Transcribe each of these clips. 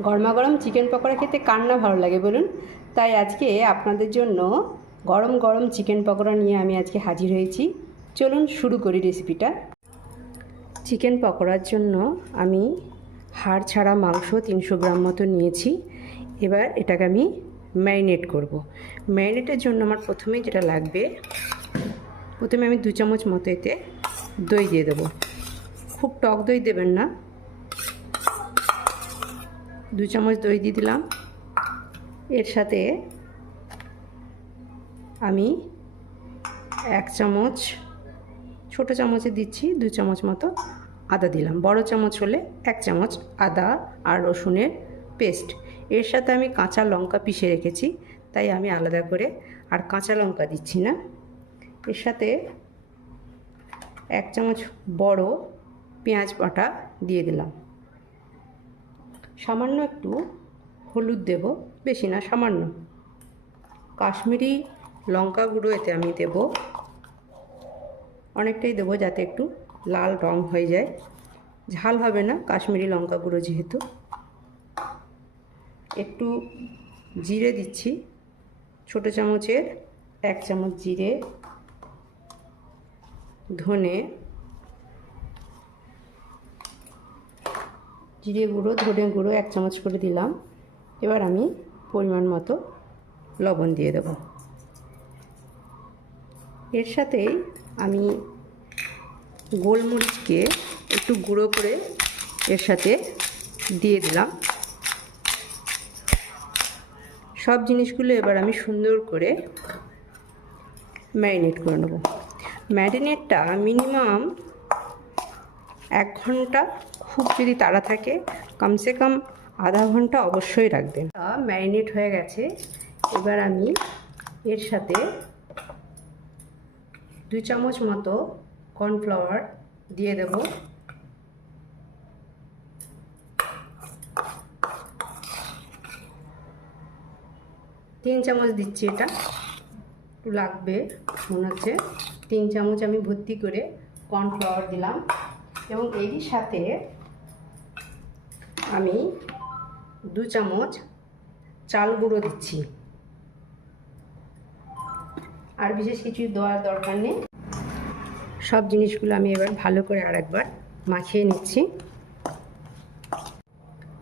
গরমা গরম চিকেন পকোড়া খেতে কার না ভালো লাগে বলুন। তাই আজকে আপনাদের জন্য গরম গরম চিকেন পকোড়া নিয়ে আমি আজকে হাজির হয়েছি। চলুন শুরু করি রেসিপিটা। চিকেন পকোড়ার জন্য আমি হাড় ছাড়া মাংস 300 গ্রাম মতো নিয়েছি। এবার এটাকে আমি ম্যারিনেট করব। ম্যারিনেটের জন্য আমার প্রথমেই যেটা লাগবে, প্রথমে আমি 2 চামচ মতো এতে দই দিয়ে দেবো। খুব টক দই দেবেন না, 2 চামচ দই দিয়ে দিলাম। এর সাথে আমি 1 চামচ, ছোটো চামচে দিচ্ছি 2 চামচ মতো আদা দিলাম। বড় চামচ হলে 1 চামচ আদা আর রসুনের পেস্ট। এর সাথে আমি কাঁচা লঙ্কা পিষে রেখেছি, তাই আমি আলাদা করে আর কাঁচা লঙ্কা দিচ্ছি না। এর সাথে 1 চামচ বড় পেঁয়াজ বাটা দিয়ে দিলাম। সামান্য একটু হলুদ দেব, বেশি না, সামান্য। কাশ্মীরি লঙ্কা গুঁড়ো এতে আমি দেব, অনেকটাই দেবো যাতে একটু লাল রং হয়ে যায়। ঝাল হবে না কাশ্মীরি লঙ্কা গুঁড়ো যেহেতু। একটু জিরে দিচ্ছি, ছোটো চামচের 1 চামচ জিরে, ধনে, জিরে গুঁড়ো, ধনে গুঁড়ো 1 চামচ করে দিলাম। এবার আমি পরিমাণ মতো লবণ দিয়ে দেব। এর সাথেই আমি গোলমরিচকে একটু গুঁড়ো করে এর সাথে দিয়ে দিলাম। সব জিনিসগুলো এবার আমি সুন্দর করে ম্যারিনেট করে নেব। ম্যারিনেটটা মিনিমাম 1 ঘন্টা, খুব যদি তাড়া থাকে কমসে কম আধা ঘন্টা অবশ্যই রাখবেন। ম্যারিনেট হয়ে গেছে। এবার আমি এর সাথে 2 চামচ মতো কর্নফ্লাওয়ার দিয়ে দেব। তিন চামচ দিচ্ছি, এটা একটু লাগবে মনে হচ্ছে। 3 চামচ আমি ভর্তি করে কর্নফ্লাওয়ার দিলাম। এবং এরই সাথে আমি 2 চামচ চাল গুঁড়ো দিচ্ছি। আর বিশেষ কিছু দেওয়ার দরকার নেই। সব জিনিসগুলো আমি এবার ভালো করে আরেকবার মাখিয়ে নিচ্ছি।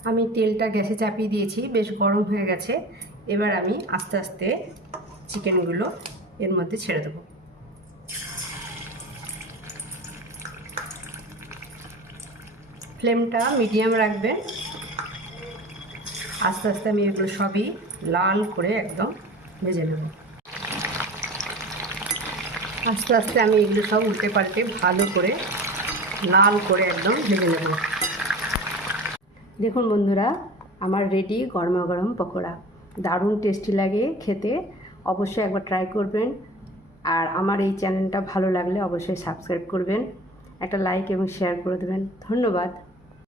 আমি তেলটা গ্যাসে চাপিয়ে দিয়েছি, বেশ গরম হয়ে গেছে। এবার আমি আস্তে আস্তে চিকেনগুলো এর মধ্যে ছেড়ে দেবো। ফ্লেমটা মিডিয়াম রাখবেন। আস্তে আস্তে আমি এগুলো সবই লাল করে একদম ভেজে নেব। আস্তে আস্তে আমি এগুলো সব উল্টে পাল্টে ভালো করে লাল করে একদম ভেজে নেব। দেখুন বন্ধুরা, আমার রেডি গরমা গরম পকোড়া। দারুণ টেস্টি লাগে খেতে, অবশ্যই একবার ট্রাই করবেন। আর আমার এই চ্যানেলটা ভালো লাগলে অবশ্যই সাবস্ক্রাইব করবেন, একটা লাইক এবং শেয়ার করে দেবেন। ধন্যবাদ।